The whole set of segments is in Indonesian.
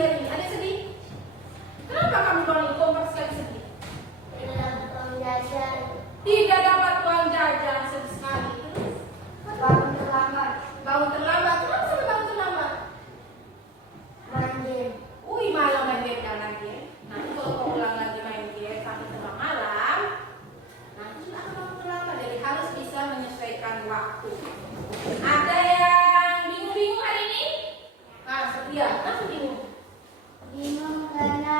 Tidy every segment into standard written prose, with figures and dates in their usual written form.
sedih hari ini? Ada sedih? Kenapa kamu kompak sekali sedih? Tidak dapat uang jajan, sedih sekali. Terus? Bangun terlambat. Bangun terlambat. Kenapa sampai bangun terlambat? Banjir. Wih, malam main game kan lagi ya. Nanti kalau kau ulang lagi main game sampai tengah malam, nanti sudah akan bangun terlambat. Jadi harus bisa menyesuaikan waktu. Ada yang bingung-bingung hari ini? Nah, Setia, kenapa bingung? Bingung karena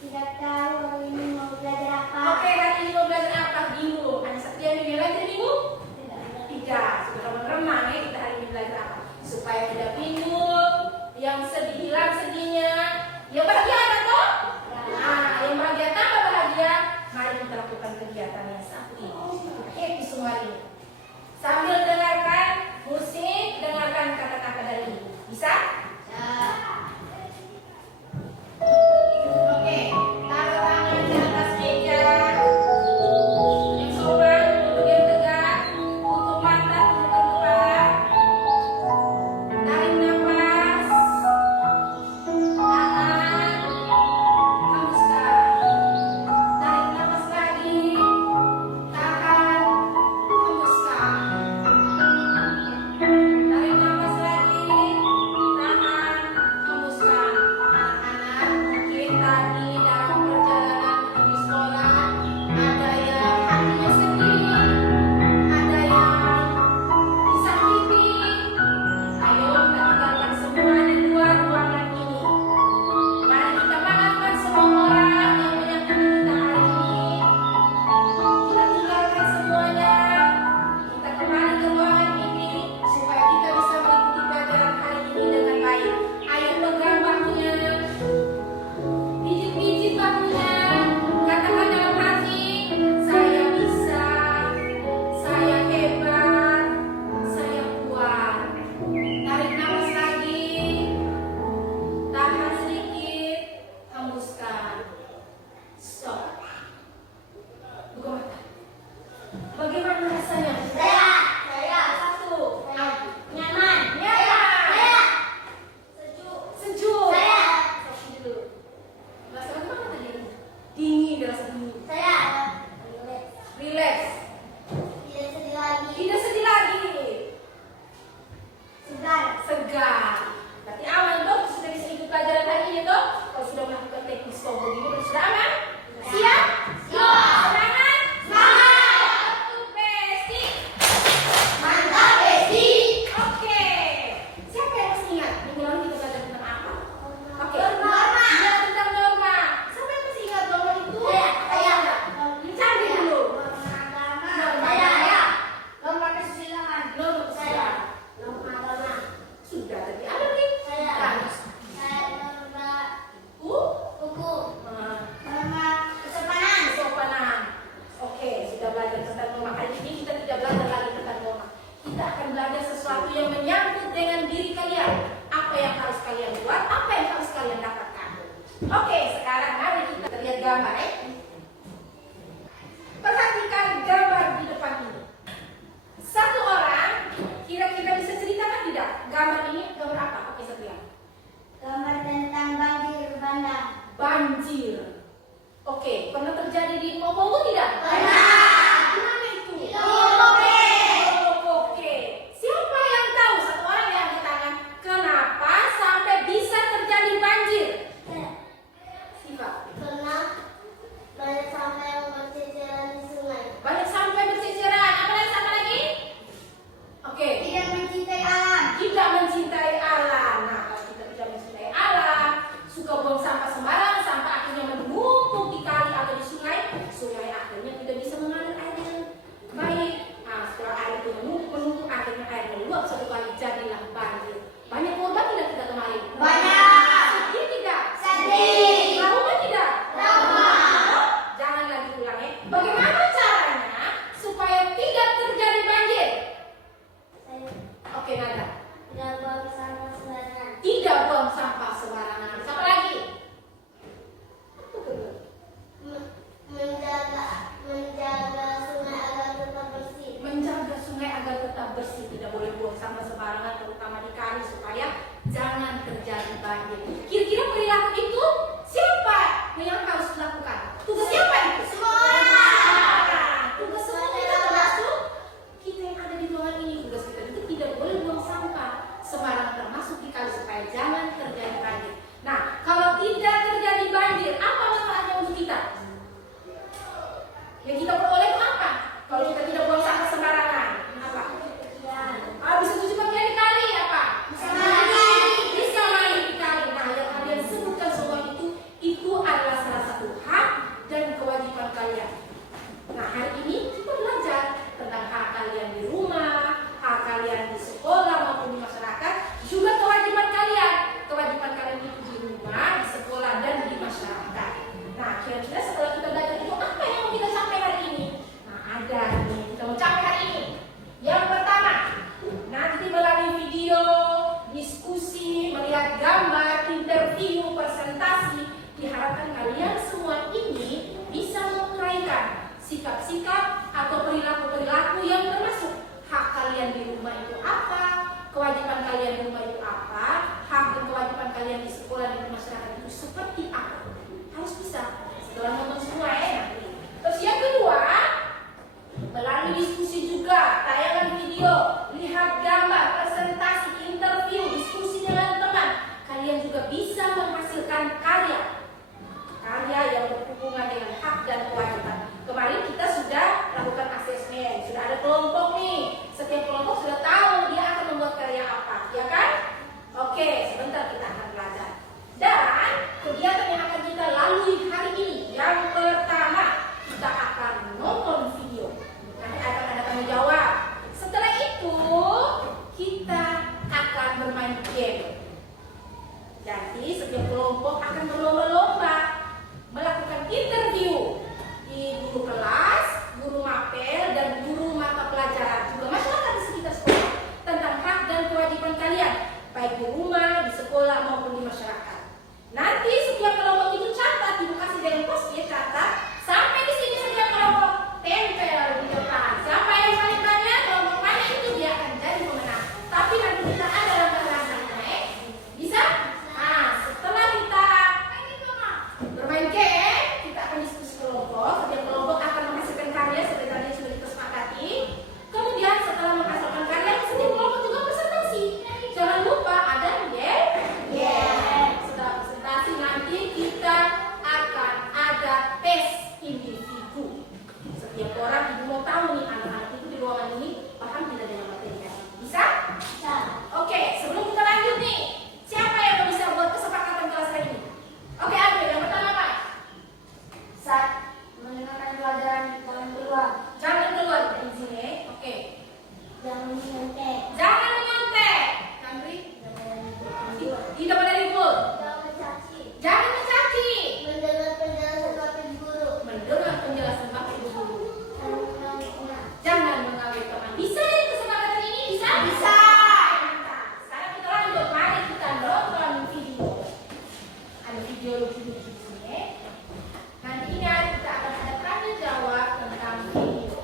tidak tahu hari ini mau belajar apa. Oke, hari ini mau belajar apa? Bingung. Ada Setia yang lagi bingung? Tidak. Sudah remang ya kita hari ini belajar apa? Supaya tidak bingung, yang sedih hilang sedihnya, yang bahagia ada toh? Nah, yang bahagia tambah bahagia. Mari kita lakukan kegiatan yang satu ini. Happy semua ini. Sambil dengarkan musik, dengarkan kata-kata dari ibu. Bisa? Oke, taruh tangan di atas meja. Yang sopan, duduk yang tegak. Tutup mata, tundukkan kepala. Tarik nafas. Tahan. Hembuskan. Tarik nafas lagi. Tahan. Hembuskan. Tarik nafas lagi. Tahan. Hembuskan. Anak-anak mungkin tadi dalam perjalanan di sekolah ada yang hatinya sedih, ada yang disakiti. Ayo kita tinggalkan semua di luar ruangan ini. Mari kita maafkan semua orang yang menyakiti kita hari ini. Kita tinggalkan semuanya. Kita kembali ke ruangan ini supaya kita bisa mengikuti pelajaran hari ini dengan baik. Ayo pegang bahunya, pijit-pijit bahunya, katakan dalam hati, saya bisa, saya hebat, saya kuat. Tarik nafas lagi, tahan sedikit, hembuskan. Stop. Buka mata. Bagaimana rasanya? Saya. Satu. Nyaman. Ya. Sejuk. Sejuk. Saya. Stop dulu. Rasa gimana tadi? Dingin, rasa dingin. Saya. Relax. Tidak sedih lagi. Tidak sedih lagi. Segar. Segar. Berarti aman dong, sudah bisa ikut pelajaran hari ini toh? Kalau sudah melakukan teknik stop begini, berarti sudah aman? Siap? Semangat? Untuk basic. Mantap, Besti. Oke. Siapa yang masih ingat? Minggu lalu kita belajar tentang apa? Oke. Norma. Iya, tentang norma. Siapa yang masih ingat norma itu? Saya. Cari dulu. Saya. Norma kesusilaan. Norma kesusilaan. Norma agama. Sudah tadi ada nih. Saya. Nah, Saya norma hukum. norma kesopanan. Kesopanan. Oke, sudah belajar tentang norma. Kali ini kita tidak belajar lagi tentang norma. Kita akan belajar sesuatu yang menyangkut dengan diri kalian. Apa yang harus kalian buat, apa yang harus kalian dapatkan. Oke, sekarang mari kita lihat gambar ya. Perhatikan gambar di depan ini. Satu orang, kira-kira bisa ceritakan tidak? Gambar ini gambar apa? Oke, Setia. Gambar tentang banjir bandang. Banjir. Oke, pernah terjadi di Momogo tidak? Pernah. Di mana itu? Di Lokoke. Oke. Siapa yang tahu? Satu orang yang angkat tangan. Kenapa sampai bisa terjadi banjir? Siva. Pernah banyak sampah yang berceceran di sungai. Banyak sampah berseceran. Apa lagi? Oke. Tidak mencintai alam. Tidak mencintai alam. Nah, kalau kita tidak mencintai alam, suka buang sampah sembarangan, sampah akhirnya menumpuk di kali atau di sungai. Sungai akhirnya tidak bisa mengalir air dengan baik. Nah, setelah air itu menumpuk, akhirnya air meluap satu kali, jadilah banjir. Banyak korban tidak kita kemarin? Banyak. Sedih tidak? Sedih. Trauma tidak? Trauma. Jangan lagi ulang ya. Bagaimana caranya supaya tidak terjadi banjir? Saya Oke, Nada. tidak buang sampah sembarangan. Tidak buang sampah sembarangan. Siapa lagi? sini di sini. Nanti ingat kita akan ada tanya jawab tentang video.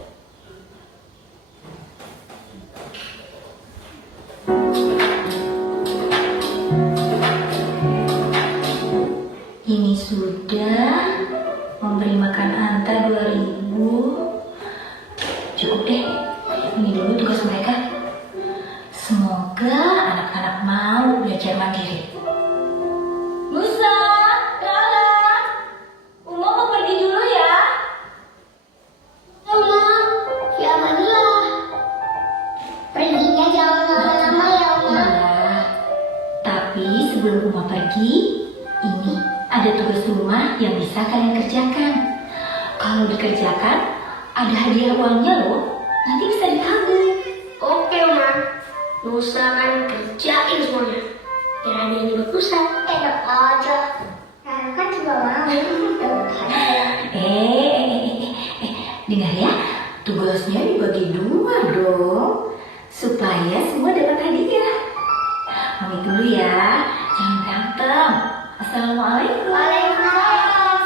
Ini sudah memberi makan Anta 2000. Cukup deh, ini dulu tugas mereka. Semoga anak-anak mau belajar mandiri. Musa, Lala, Uma mau pergi dulu ya. Mama, ya Maria. Perginya jangan lama-lama ya, Oma. Nah, tapi sebelum Uma pergi, ini ada tugas rumah yang bisa kalian kerjakan. Kalau dikerjakan, ada hadiah uangnya loh. Nanti bisa ditabung. Oke, Oma. Nusa kan kerjain semuanya. Biar ada yang buat Nusa. Enak aja. Rara kan juga mau. Dapat hadiah. Dengar ya, tugasnya dibagi 2 dong, supaya semua dapat hadiah. Pamit dulu ya, jangan berantem. Assalamualaikum. Waalaikumsalam.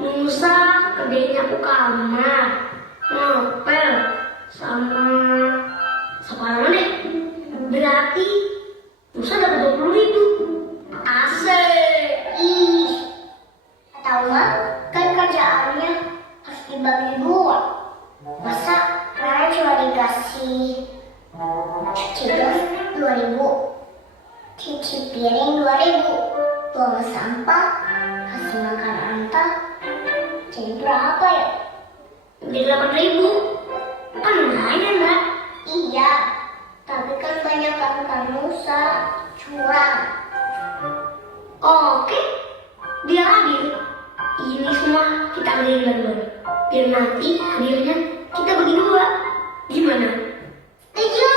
Nusa kerjain aku kamar, ngepel, sama sekarang deh. Berarti Nusa dapat 20.000. Asik. Ih, tahu mah kan kerjaannya harus dibagi 2. Masa Rara cuma dikasih cuci gas 2.000, cuci piring 2.000, buang sampah, kasih makan Anta, jadi berapa ya? Jadi 8.000. Kan lumayan, Mbak. Iya, tapi kan banyak kan Nusa curang. Oke, biar adil. Ini semua kita beli dulu. Biar nanti hadiahnya kita bagi 2. Gimana? Setuju.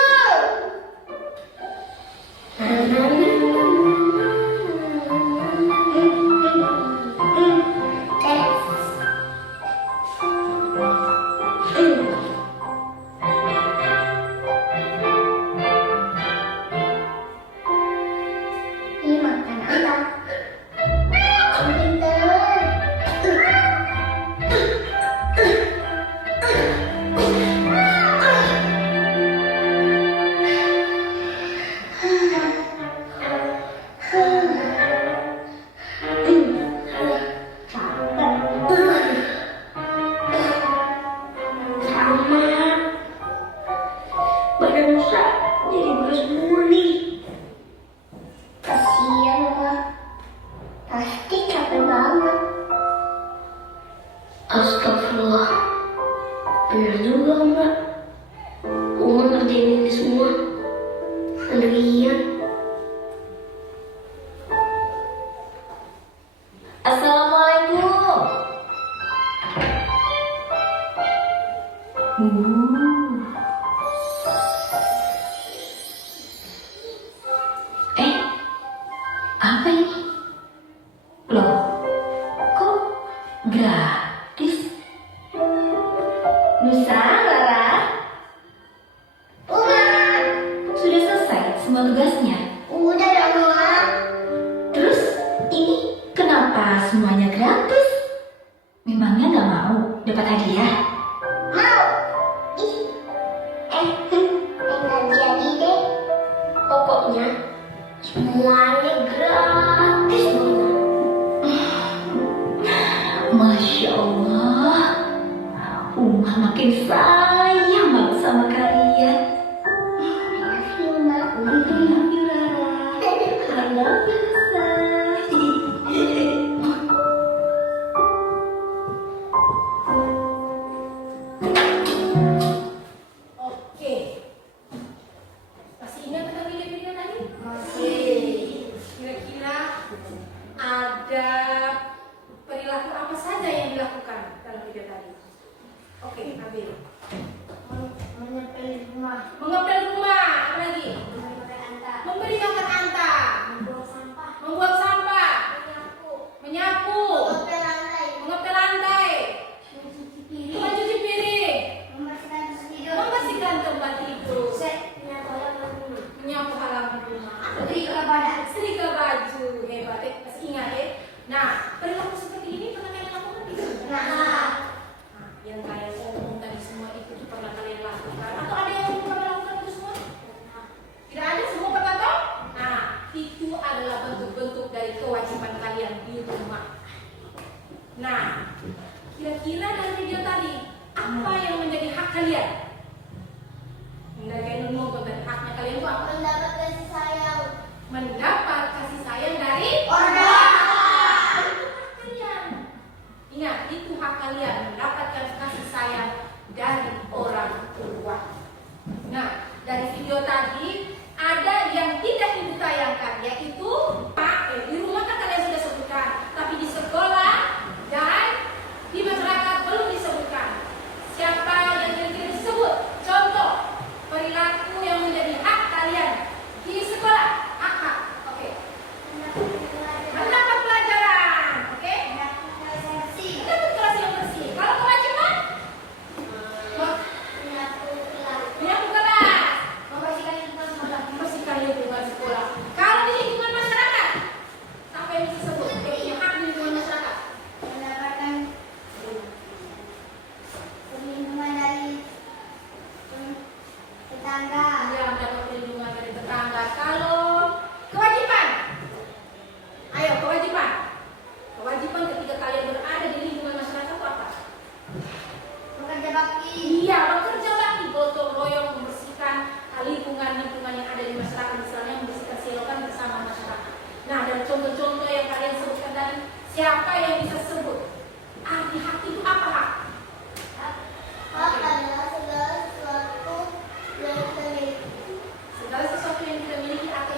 Ini makan apa? Kamu pintar. Sama badan Nusa jadi beres muli. Kasihan, Ma. Pasti capek banget. Astagfirullah. Bener juga, Mbak. Uma ngerjain ini semua sendirian. Assalamualaikum. Apa ini? Loh, kok gratis? Nusa, Lara, Uma, sudah selesai semua tugasnya? udah dong, Ma. Terus ini kenapa semuanya gratis? Memangnya nggak mau dapat hadiah? Mau. Ih. Enggak jadi deh. Pokoknya semuanya gratis, Mama. Masya Allah, Uma makin sayang banget sama kalian. Makasih, Ma. I love you, Rara. I love you, Nusa. Oke. Masih ingat tentang video-video tadi? Kira-kira ada perilaku apa saja yang dilakukan dalam video tadi? Oke, ambil. tadi ada yang tidak ibu tayangkan, yaitu di rumah kan kalian sudah sebutkan, tapi di sekolah dan di masyarakat belum disebutkan. Siapa yang kira-kira disebut? Contoh perilaku yang menjadi hak kalian di sekolah. Hak. Oke. Mendapat pelajaran. Oke. Mendapat kelas yang bersih. Kalau kewajiban? Menyapu kelas. Membersihkan lingkungan sekolah. Kalau di lingkungan masyarakat, apa yang disebut? Punya hak di lingkungan masyarakat. Mendapatkan perlindungan dari tetangga. Ya, mendapat perlindungan dari tetangga. Kalau kewajiban, ayo kewajiban. Kewajiban ketika kalian berada di lingkungan masyarakat itu apa? Bekerja bakti. Iya, bekerja bakti, gotong royong membersihkan lingkungan yang ada di masyarakat, misalnya membersihkan selokan bersama masyarakat. Nah, dan contoh-contoh yang kalian sebutkan tadi, siapa yang bisa sebut? Arti hak itu apa hak? Hak adalah segala sesuatu yang kita miliki. Segala sesuatu yang kita miliki akan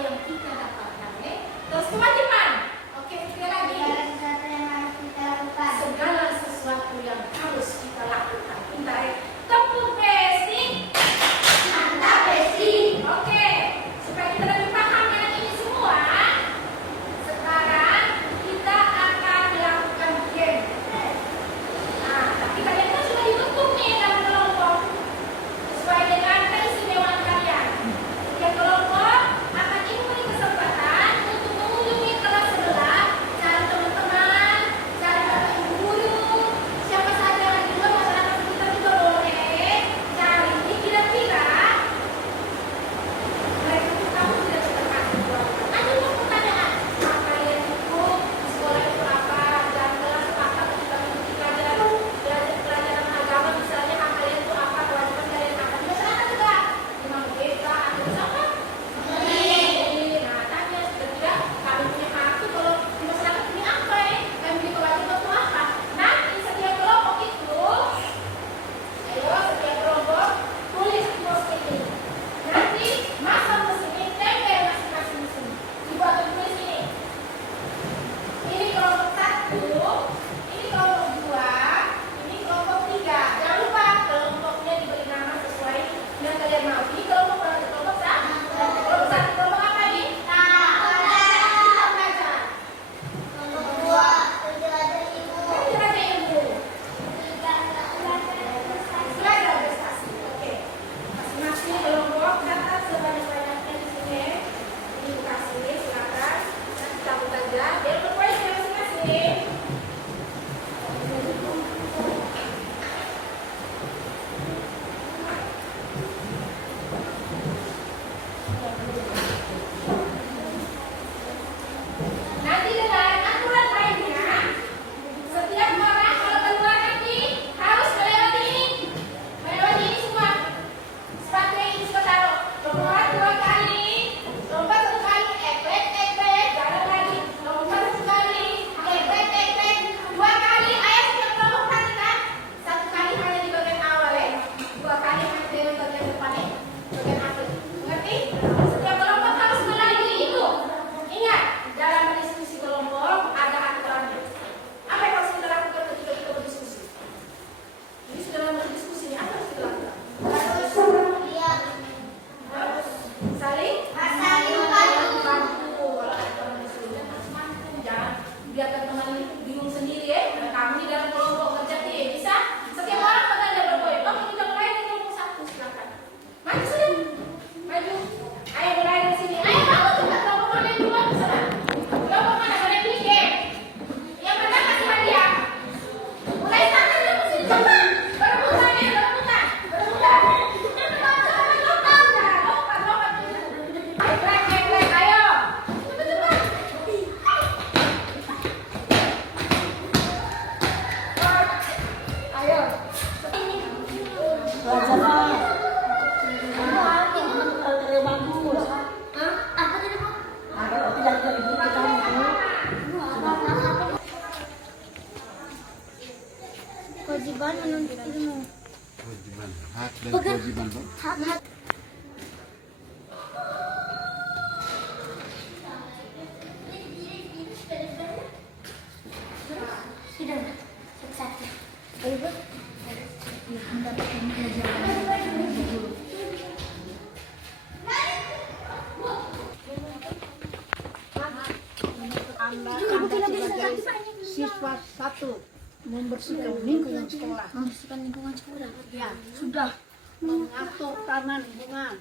siswa 1 membersihkan lingkungan sekolah. Membersihkan lingkungan sekolah. Ya, sudah mengatur taman bunga,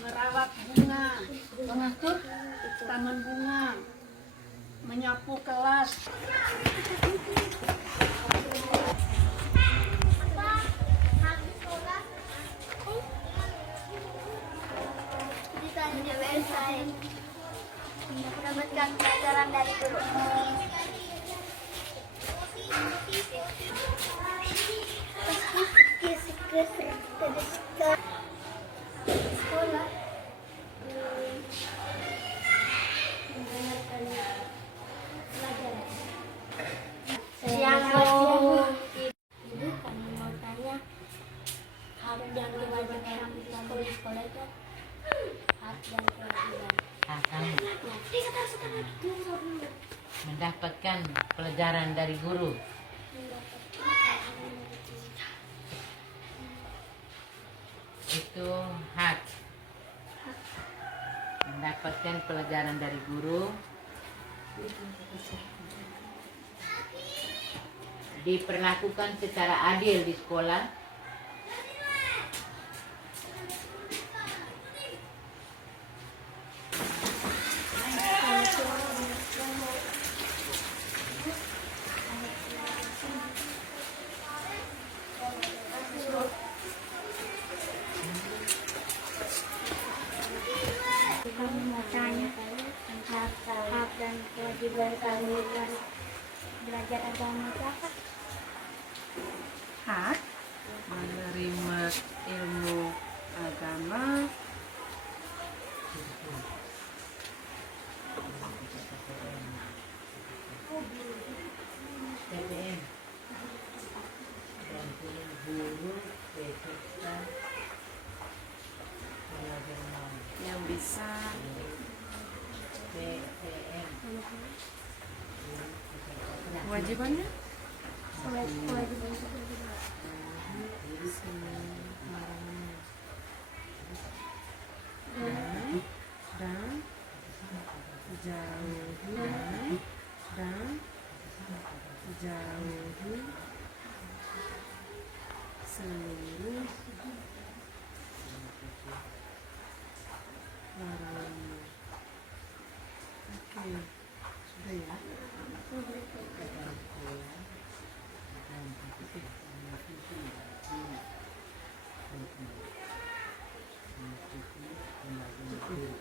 merawat bunga, mengatur taman bunga, menyapu kelas. Ditanya website. Mendapatkan pelajaran dari guru. Sekolah. Ibu kami mau tanya hak dan kewajiban sekolah itu hak dan kewajiban. Mendapatkan pelajaran dari guru. Itu hak. Mendapatkan pelajaran dari guru. Diperlakukan secara adil di sekolah. Kami mau tanya hak dan kewajiban kami dan belajar agama itu apa? Hak menerima ilmu agama, TPM. Bantuan guru peserta pelajaran yang bisa TPM. kewajibannya Kewajiban dan jauhi seluruh larangan. Oke, sudah ya.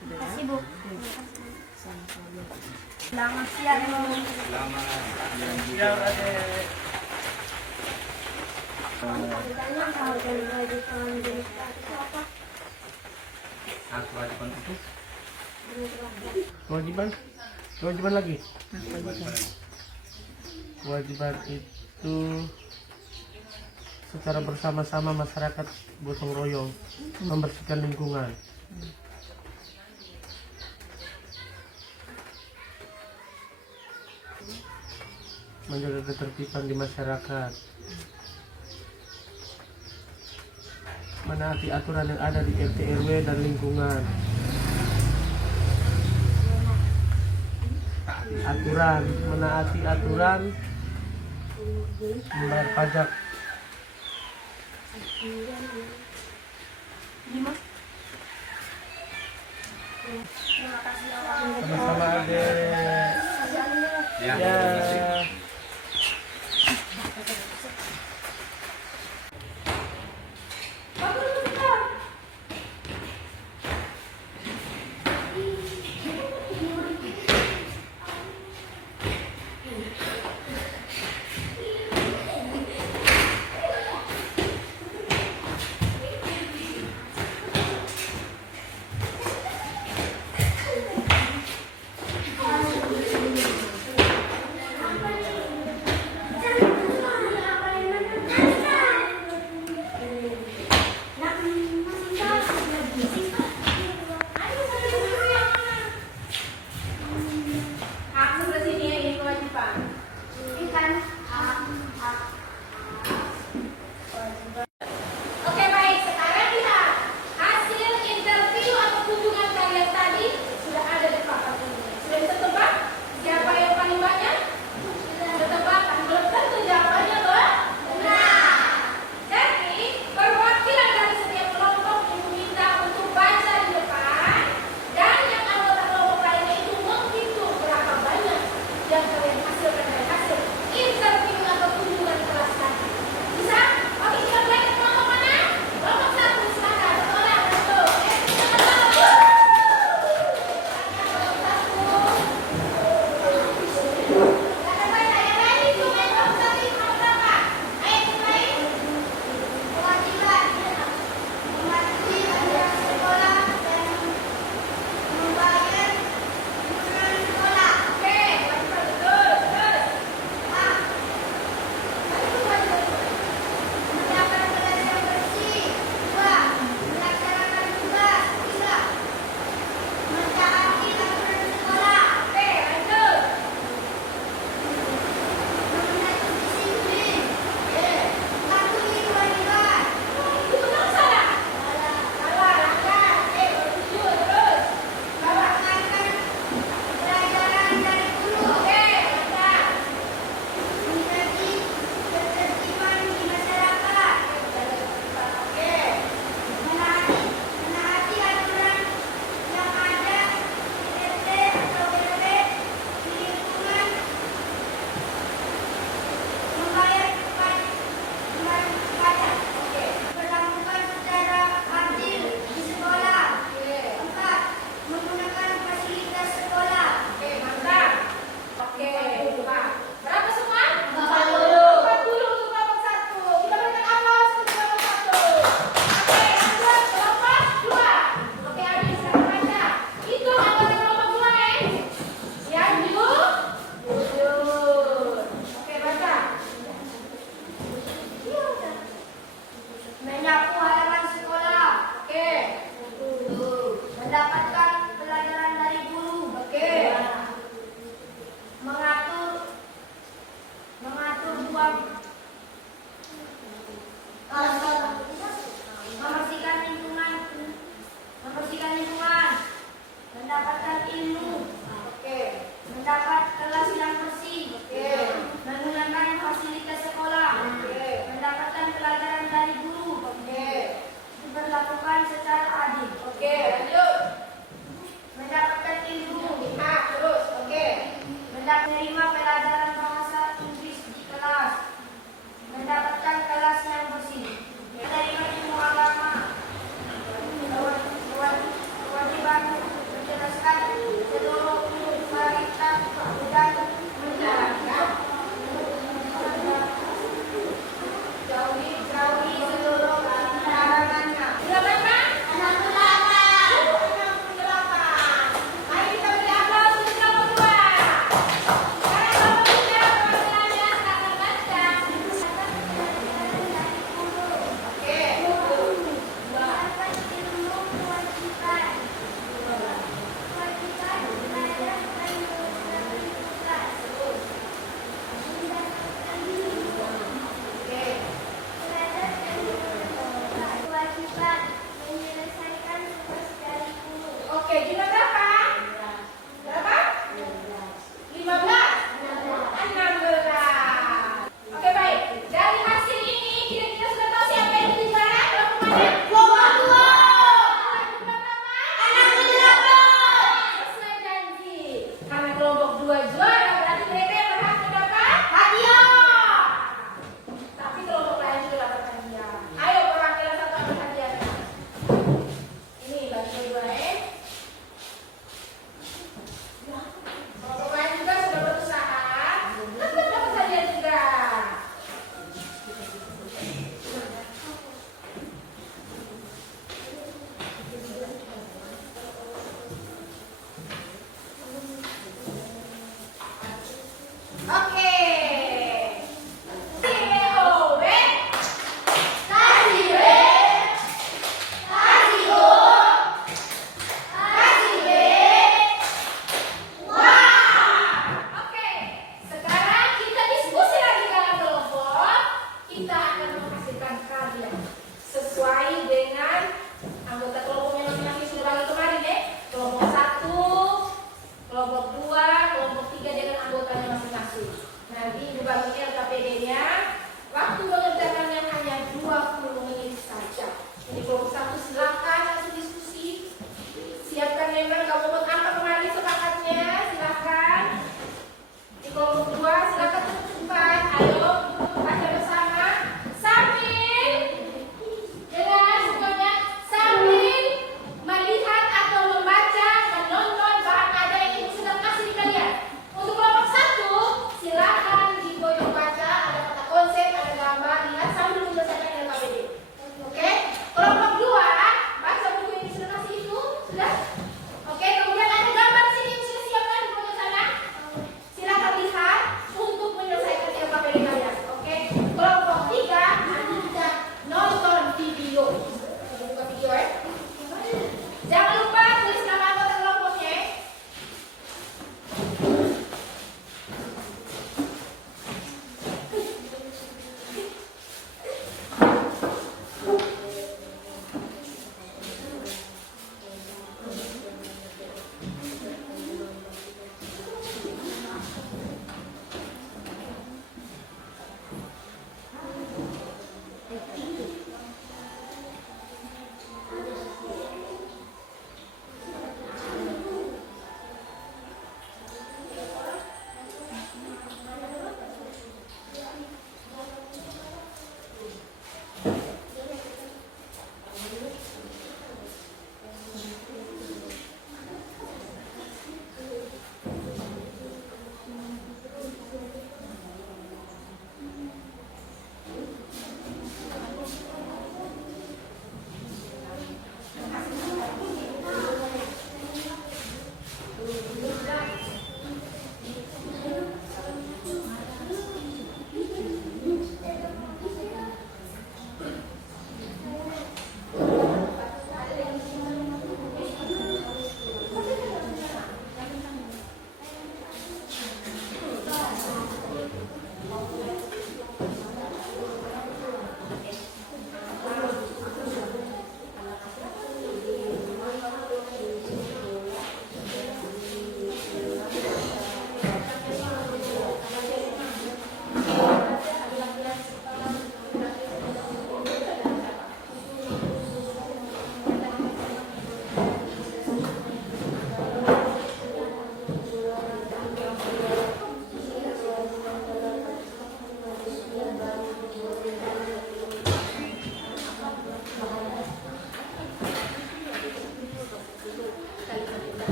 Terima kasih Bu. Sama-sama. Selamat siang Bu. Ditanya hal dan kewajiban jenis itu apa? Kewajiban lagi. Kewajiban itu secara bersama-sama masyarakat gotong royong membersihkan lingkungan. Menjaga ketertiban di masyarakat. Menaati aturan yang ada di RT RW dan lingkungan. Menaati aturan membayar pajak. Sama-sama adek. Ya. Oke baik, sekarang lihat hasil interview atau kunjungan kalian tadi sudah ada di papan ini. Sudah bisa tebak siapa yang paling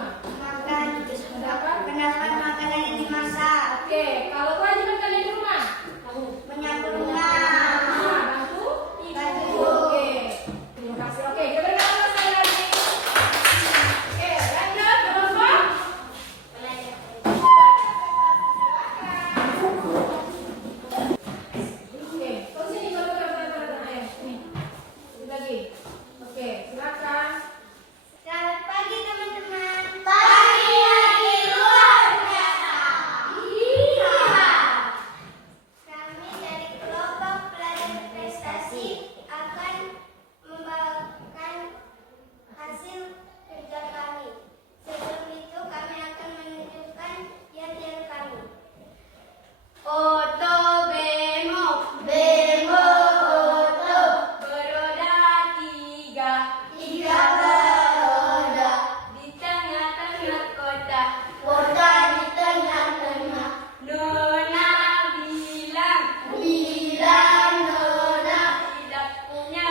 rumah? Makan. Mendapat? Mendapat makanan yang dimasak. Oke, kalau kewajiban kalian di rumah? Menyapu rumah. Bantu? Bantu. Oke, terima kasih. Oke, kita berikan apa sekali lagi? Oke, lanjut, kelompok. Oke, kau sini kalau ayo, sini. Sini lagi. Oke, silakan. Selamat pagi teman-teman. Pagi lagi luar biasa. Iya. Kami dari kelompok pelajar prestasi akan membawakan hasil kerja kami. Sebelum itu kami akan menunjukkan yel-yel kami. Oto bemo, bemo oto, Beroda tiga, tiga beroda, di tengah-tengah kota. kota di tengah-tengah. Nona bilang Bilang nona tidak punya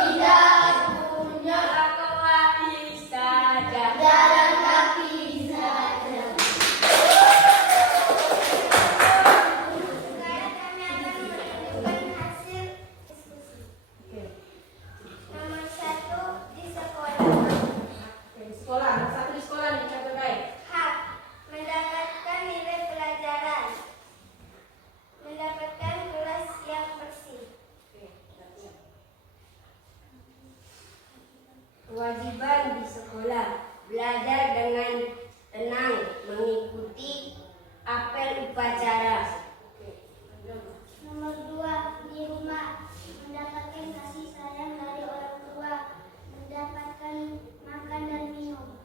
tidak punya kawai saja. jalan kaki saja. Sekarang kami akan menunjukkan hasil diskusi. Nomor 1 di sekolah. Oke, di sekolah, nomor satu di sekolah nih, catat baik. H. Mendapatkan nilai pelajaran. Mendapatkan kelas yang bersih. Kewajiban di sekolah. Belajar dengan tenang, mengikuti apel upacara. Nomor 2 di rumah. Mendapatkan kasih sayang dari orang tua. Mendapatkan makan dan minum.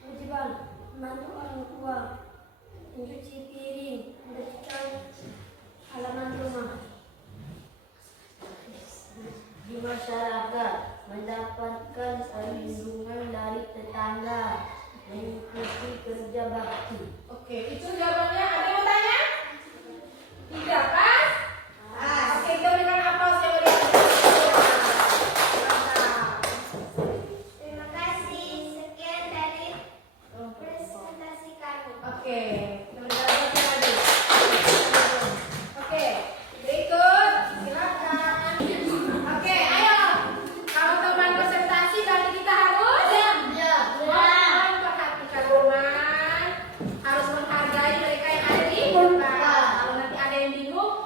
Kewajiban membantu orang tua, mencuci piring, membersihkan halaman rumah. Di masyarakat, mendapatkan perlindungan dari tetangga, mengikuti kerja bakti. Oke, itu jawabannya. Ada yang mau tanya? Tidak, pas? Oke, kita berikan aplaus yang meriah. Terima kasih. Sekian dari presentasi kami. Oke, kita berikan aplaus lagi. Oke, berikut. Silakan. Oke, ayo. Kalau teman presentasi, berarti kita harus memperhatikan teman, harus menghargai mereka yang ada di depan. Kalau nanti ada yang bingung,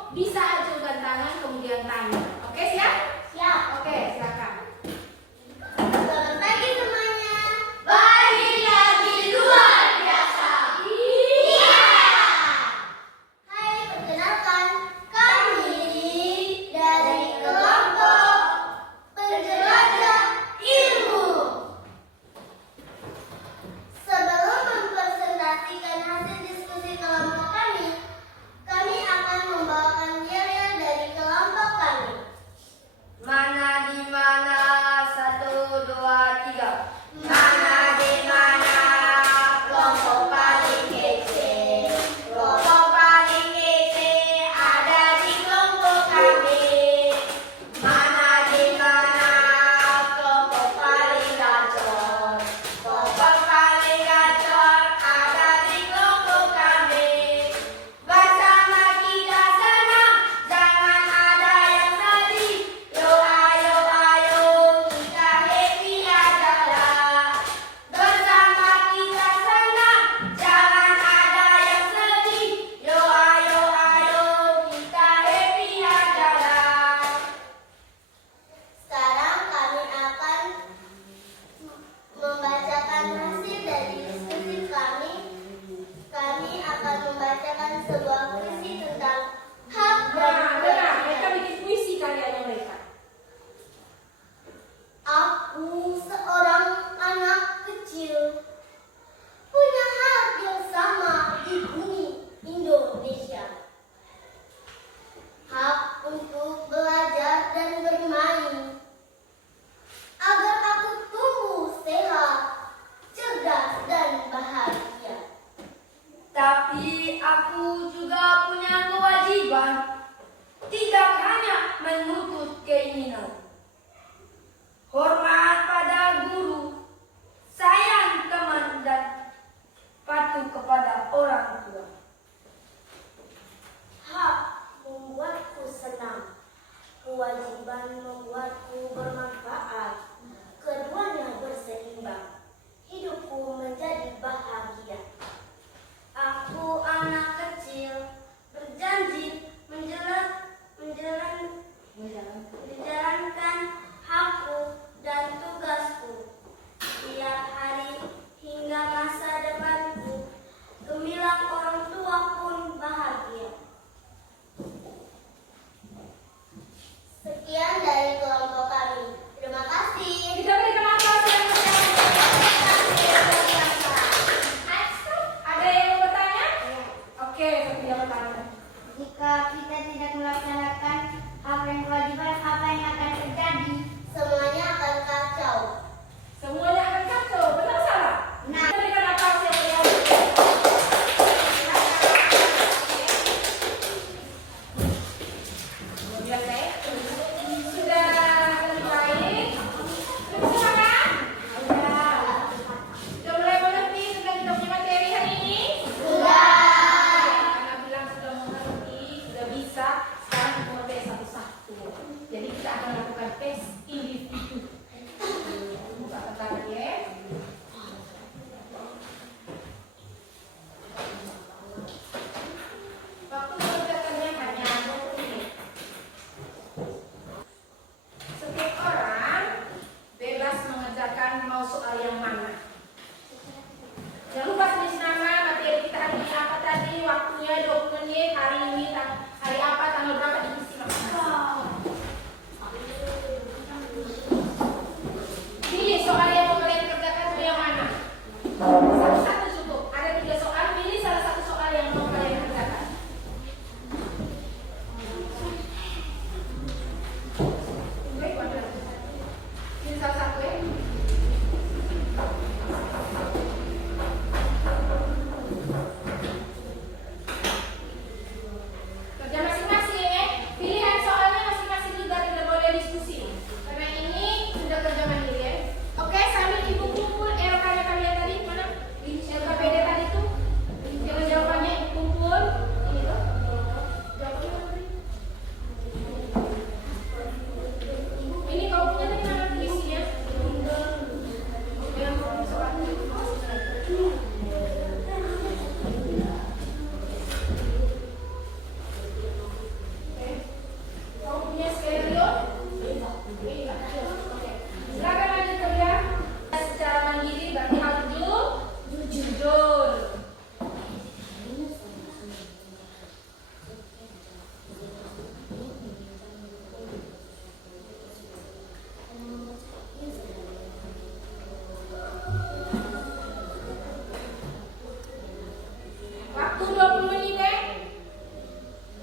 yang mana? Jangan lupa tulis nama, materi kita hari ini apa tadi, waktunya 20 menit, hari ini hari apa, tanggal berapa diisi masing-masing. Pilih soal yang mau kalian kerjakan itu yang mana? Satu-satu cukup. Ada 3 soal, pilih salah satu soal yang mau kalian kerjakan. Baik, wajar. Pilih salah satu ya. Kerja masing-masing ya. Pilihan soalnya masing-masing juga, tidak boleh diskusi. Karena ini sudah kerja mandiri ya. Oke, sambil ibu kumpul LK-nya kalian tadi mana? LKPD tadi tuh. Jangan jawabannya ibu kumpul. Ini tuh. Jawabannya apa tadi? Ini kau punya tadi mana tulis ya? Yang soal. Kau punya stereo? Oke. Silakan lanjut kerja. Secara mandiri berarti harus jujur. Waktu 20 menit ya.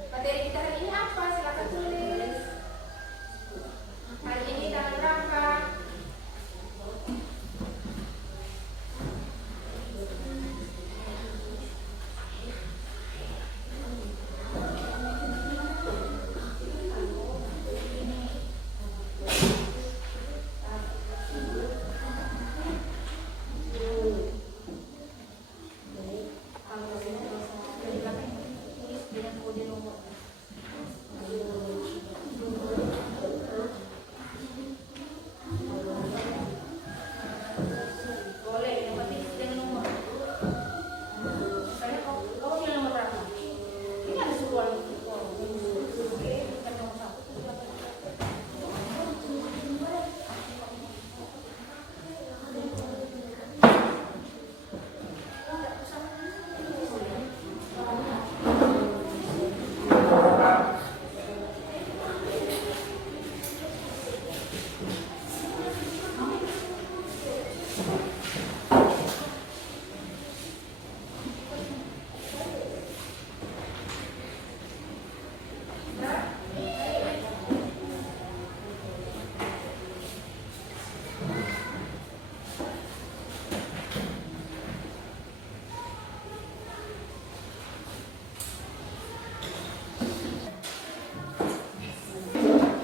Materi kita hari ini apa? Silakan tulis. Hari ini tanggal berapa? Boleh, yang penting dengan nomor. Misalnya kau pilih nomor berapa? Ini ada suruhan. Oke, bukan nomor 1.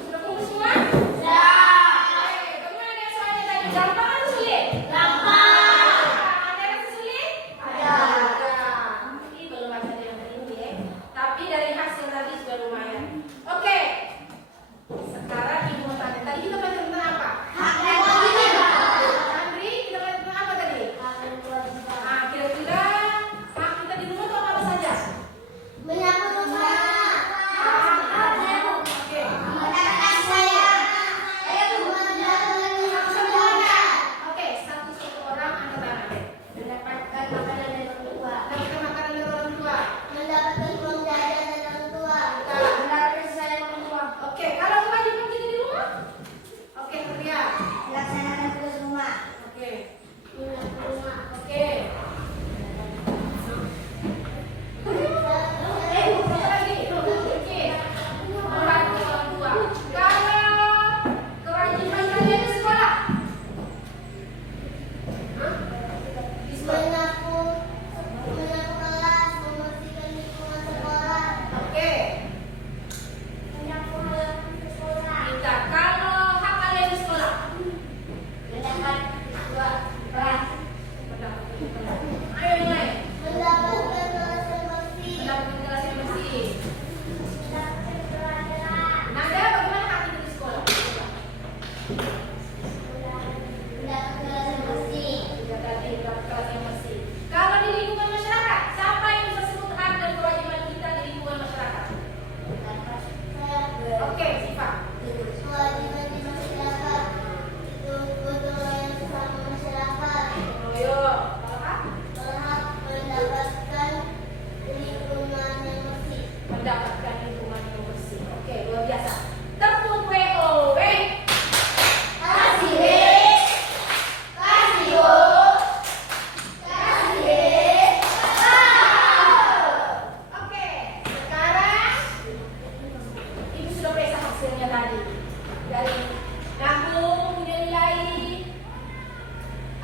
Sudah kumpul semua? Oke, bagaimana dengan soalnya tadi? Gampang atau sulit? Gampang. Ada yang sulit? Ada. Ini belum ada yang ini ya. Tapi dari hasil tadi sudah lumayan. Oke. Sekarang ibu mau tanya. Tadi kita belajar tentang apa? Andri, kita belajar tentang apa tadi? Kira-kira hak kita di rumah itu apa saja? Oke. Oke, satu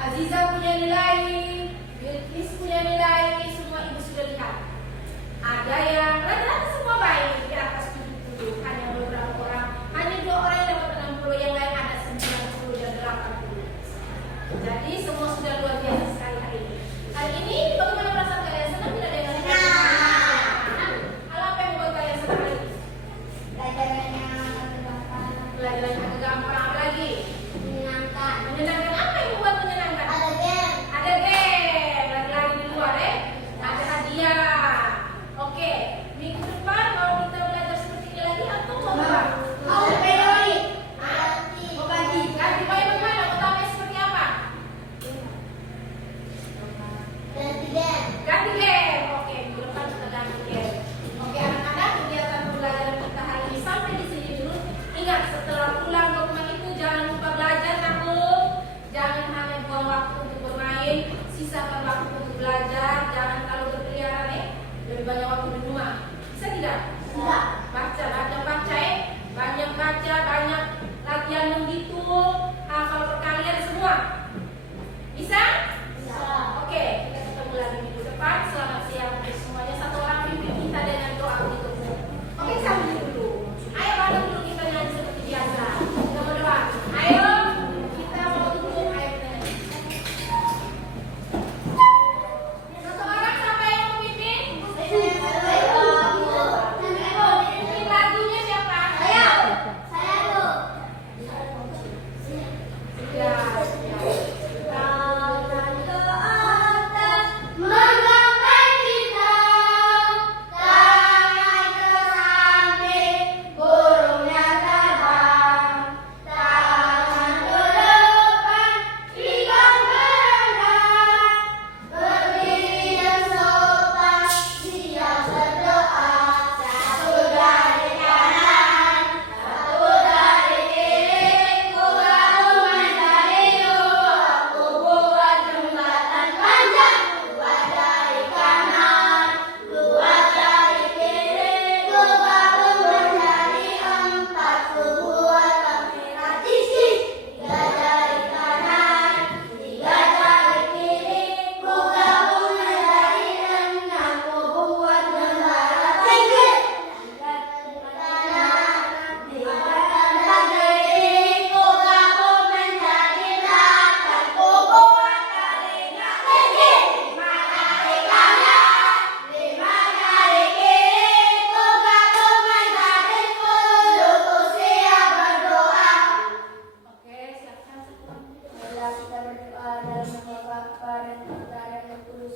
Aziza punya nilai, Bilkis punya nilai, semua ibu sudah lihat. Ada yang rata-rata semua baik di atas 70, hanya beberapa orang, hanya 2 orang yang dapat 60, yang lain ada 90 dan 80. Jadi semua sudah luar biasa sekali hari ini. Hari ini bagaimana perasaan kalian? Senang tidak dengan hari ini? Hal apa yang membuat kalian senang hari ini? Pelajaran agak gampang, apa lagi? Menyenangkan. Apa yang membuat menyenangkan? Ada game, lagi-lagi di luar ada hadiah. Oke, minggu depan mau kita belajar seperti ini lagi atau mau apa? Mau ganti. Ganti bagaimana? Utamanya seperti apa? Ganti game. Oke, minggu depan kita ganti game. Oke, anak-anak, kegiatan pembelajaran kita hari ini sampai di sini dulu. Ingat, setelah pulang ke rumah itu jangan lupa belajar, takut. Jangan hanya buang waktu untuk bermain, sisakan waktu untuk belajar. Jangan terlalu berkeliaran, lebih banyak waktu di rumah. Bisa tidak? Bisa. Baca, banyak baca, banyak latihan menghitung, hafal perkalian semua. Bisa? Bisa. Oke, kita ketemu lagi minggu depan. Selamat siang untuk semuanya. Satu orang pimpin kita dengan doa untuk. Oke, sambil dulu. Ayo bareng dulu kita nyanyi seperti biasa. Kita berdoa. Ayo, kita mau tutup. Ayo kita nyanyi. Satu orang siapa yang mau pimpin? Pimpin lagunya siapa? Ayo. Ya. Tangan ke atas, menggapai kita. Tangan ke samping, burungnya terbang. Tangan ke depan, ikan berenang. Berdiri yang sopan, siap berdoa. Satu dari kanan, satu dari kiri. Ku gabung mencari doa, ku buat jembatan panjang. Dua dari kanan, dua dari kiri. Ku gabung mencari empat, ku buat kamera sisi. Tiga dari kanan, tiga dari kiri. Ku gabung mencari enam, ku buat menara tinggi. Tiga dari kanan, tiga dari kiri. Ku gabung mencari delapan, ku buat talinya tinggi. Lima dari kanan, lima dari kiri. Ku gabung mencari 10, ku siap berdoa. Oke, siapkan semua. Marilah kita berdoa dalam nama Bapa dan Putra dan Roh Kudus.